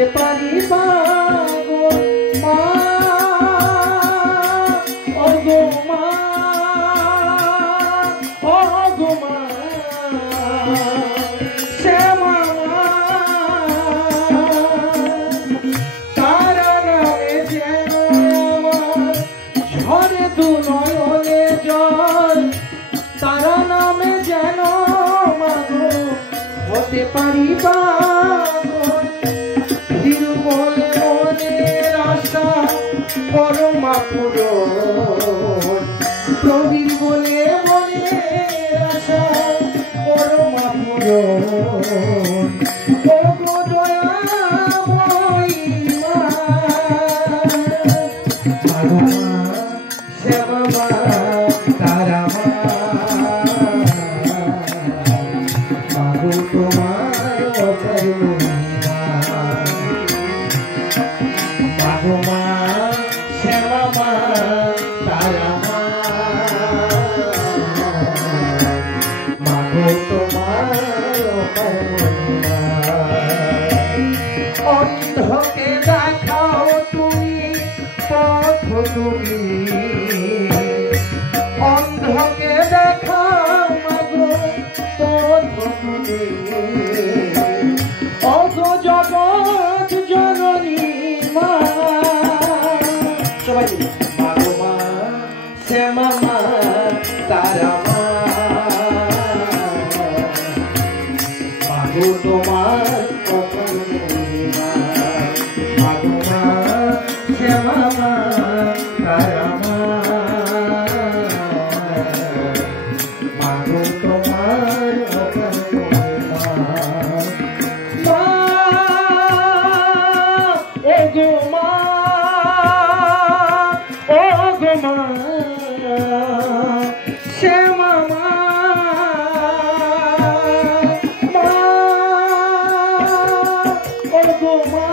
হতে পারি পাগল মা ওগো মা ওগো মা শ্যামা মা তারা নামে যেন আমার ঝরে দু নয়নে জল তারা নামে যেন মাগো হতে পারি পাগল নির্মল মনের আশা পরমা পূরণ প্রবীর বলে মনের আশা পরমা পূরণ ওগো দয়াময়ী মা মাগো মা শ্যামা মা তারা মা মাগো তোমার অপরূপা মাগো মা শ্যামা মা তারা মা মাগো তোমার অপরূপা অন্ধকে দেখাও তুমি পথ তুমি অন্ধকে দেখাও মাগো পথ তুমি অগো জগৎ জননী মা সবাই মাগো মা শ্যামা মা তারা মা মাগো তোমার অপরূপা মাগো মা শ্যামা মা তারা মা মাগো তোমার অপরূপা মা ওগো মা ওগো মা শ্যামা মা মা ওগো মা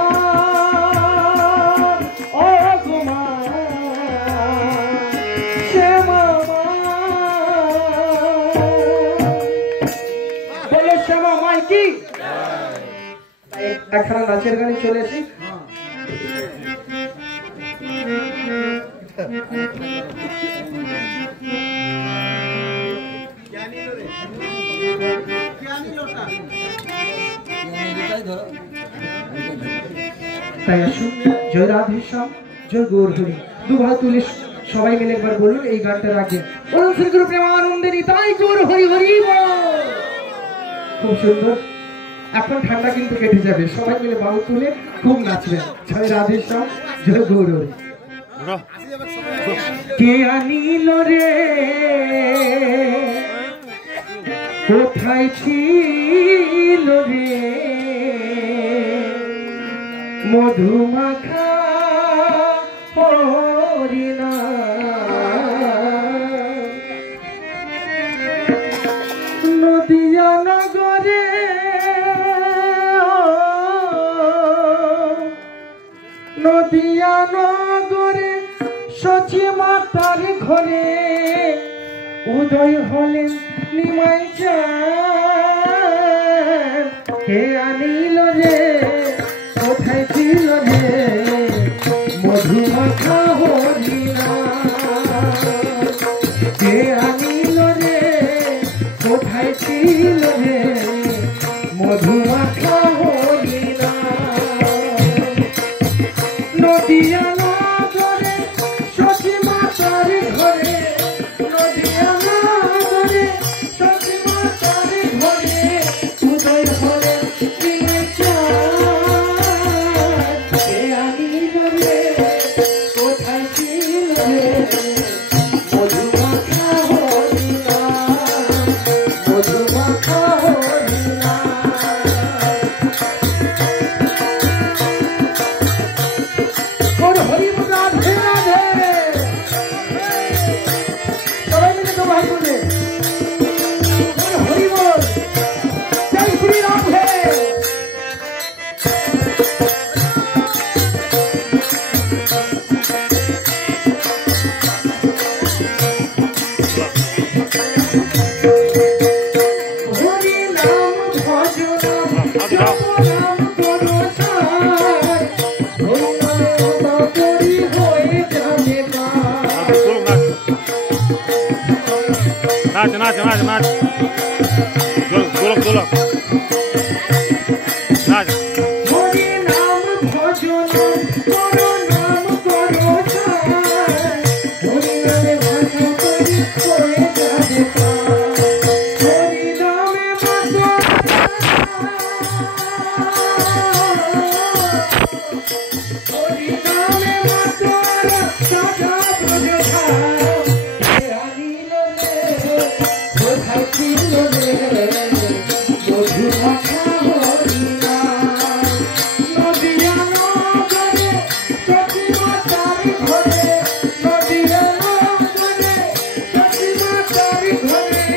ওগো মা শ্যামা মা বলো শ্যামা মাই কি একখানা নাচের গানে চলে এসি তাই আসুন জয় রাধে শ্যাম জয় গৌর হরি দু ভাই তুলে সবাই মিলে একবার বলুন এই গানটার আগে বলুন শ্রী গুরু প্রেমানন্দেরই তাই গৌর হরি হরি খুব সুন্দর এখন ঠান্ডা কিন্তু কেটে যাবে সবাই মিলে বাহু তুলে খুব নাচবেন জয় রাধে শ্যাম জয় গৌর হরি কে আনিল রে কোথায় ছিল রে মধুমাখা হরিণা নদিয়া নগরে নদিয়া নগরে সচি মাতার ঘরে উদয় হলেন নিমাই চাঁদ কে আনিল রে কোথায় ছিল রে মধুমাখা হরিণা কে আনিল রে কোথায় ছিল রে মধুমাখা হরিণা নদিয়া নগরে সচি মাতার ঘরে নদিয়া নগরে সচি মাতার ঘরে উদয় হলে নিমাই চাঁদ কে আনিল রে কোথায় ছিল রে মধুমাখা হরিণা মধুমাখা হরিণা হরি রাধে রাধে সবাই মিলে তো ভাই বলে হরি বল জয় শ্রী রাধে হরি নাম ভজ নাম জপ নাম করো নাচ নাচ নাচ নাচ দোলক দোলক নাচ হরি নাম ভজন করো নাম করো হরি নামে ভাষা করি করে যাবে হরি নামে ভাষা হরি নামে ভাষা সাজা প্রজা আনিল রে কোথায় ছিল রে মধু মাখা হরি নাম নদিয়া নগরে সতী মাতার ঘরে নদিয়া নগরে সতী মাতার ঘরে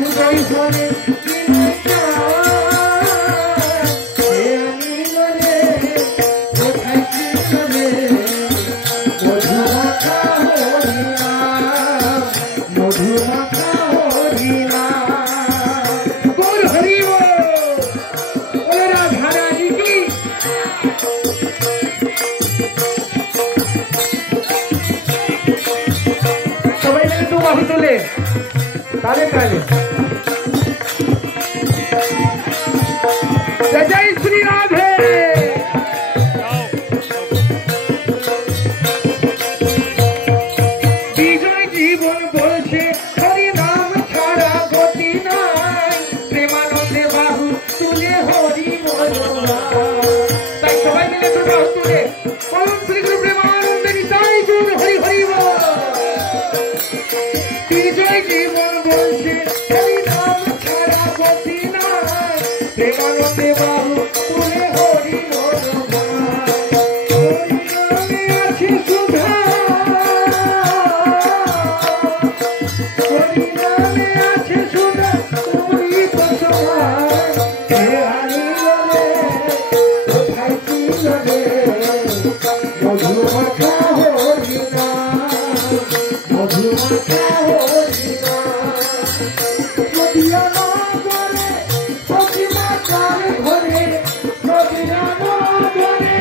উদয় ঘরে বিনয় সে আনিল রে কোথায় ছিল রে মধু মাখা হরি নাম মধু মাখা হরি নাম গৌর হরি বলে রাধা রানী কি সবাই মিলে দু বাহু তুলে তালে তালে জয় জয় শ্রী রাধে বিজয় জীবন বলছে হরি নাম ছাড়া গতি নাই প্রেমানন্দে বাহু তুলে হরি বলো তাই সবাই মিলে দু বাহু তুলে বলুন শ্রী গুরু প্রেমানন্দে নিতাই গৌর হরি হরি বল বিজয় জীবন বলছে হরি নাম ছাড়া গতি নাই প্রেমানন্দে বাহু তুলে হরি বলো হরি নামে আছে সুধা হরি নামে আছে সুধা তুমি পছন্দ হে আনিল রে কোথায় ছিল রে মধু মাখা হরি নাম মধু মাখা হরি নাম নদিয়া নগরে সতী মাতার ঘরে নদিয়া নগরে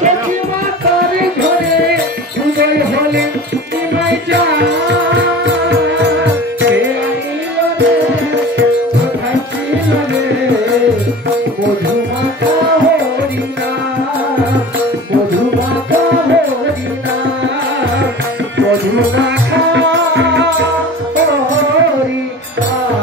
সতী মাতার ঘরে উদয় হলে বিনয় হে আনিল রে কোথায় ছিল রে মধু মাখা হরি নাম মধু মাখা হরি নাম মধু মাখা হরি নাম